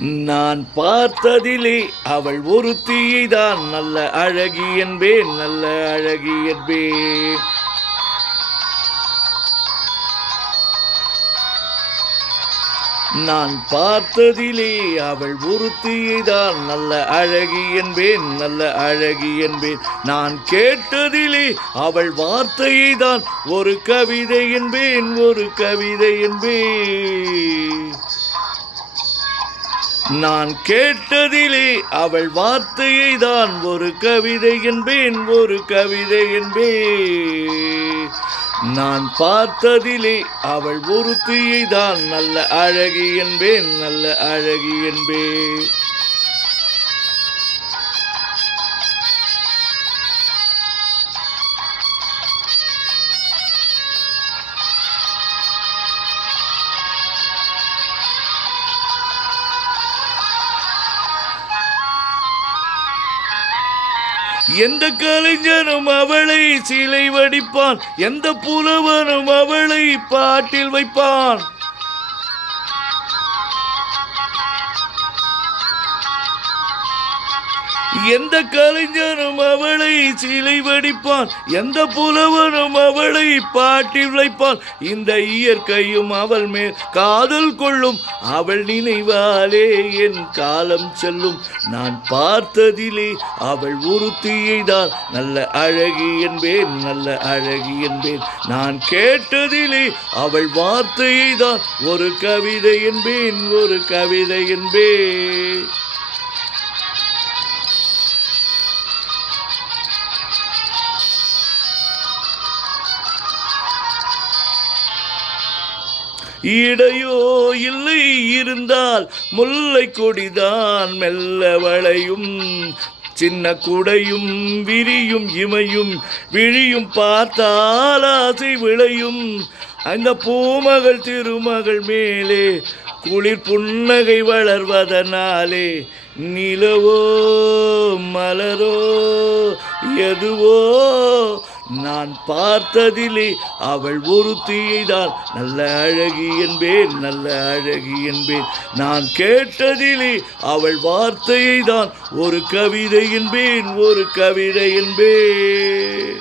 நான் பார்த்ததிலே அவள் ஒருத்தியைதான் நல்ல அழகி என்பேன், நல்ல அழகி என்பேன். நான் பார்த்ததிலே அவள் ஒருத்தியைதான் நல்ல அழகி என்பேன், நல்ல அழகி என்பேன். நான் கேட்டதிலே அவள் வார்த்தையைதான் ஒரு கவிதை என்பேன், ஒரு கவிதை என்பேன். நான் கேட்டதிலே அவள் வார்த்தையைதான் ஒரு கவிதை என்பேன், ஒரு கவிதை என்பேன். நான் பார்த்ததிலே அவள் ஒருத்தியைதான் நல்ல அழகி என்பேன், நல்ல அழகி என்பேன். எந்த கலைஞனும் அவளை சிலை வடிப்பான், எந்த புலவனும் அவளை பாட்டில் வைப்பான். எந்த கலைஞனும் அவளை சிலை வடிப்பான், எந்த புலவனும் அவளை பாட்டில் வைப்பான். இந்த இயற்கையும் அவள் மேல் காதல் கொள்ளும், அவள் நினைவாலே என் காலம் செல்லும். நான் பார்த்ததிலே அவள் ஒருத்தியைதான் நல்ல அழகி என்பேன், நல்ல அழகி என்பேன். நான் கேட்டதிலே அவள் வார்த்தையைதான் ஒரு கவிதை என்பேன், ஒரு கவிதை என்பேன். இடையோ இல்லை இருந்தால் முல்லை கொடிதான் மெல்ல வளையும், சின்ன குடையும் விரியும் இமையும் விழியும் பார்த்தால் ஆசை விளையும். அந்த பூமகள் திருமகள் மேலே குளிர் புன்னகை வளர்வதனாலே நிலவோ மலரோ எதுவோ நான் பார்த்ததிலே அவள் ஒருத்தியைதான் நல்ல அழகி என்பேன், நல்ல அழகி என்பேன். நான் கேட்டதிலே அவள் வார்த்தையைதான் ஒரு கவிதை என்பேன், ஒரு கவிதை என்பேன்.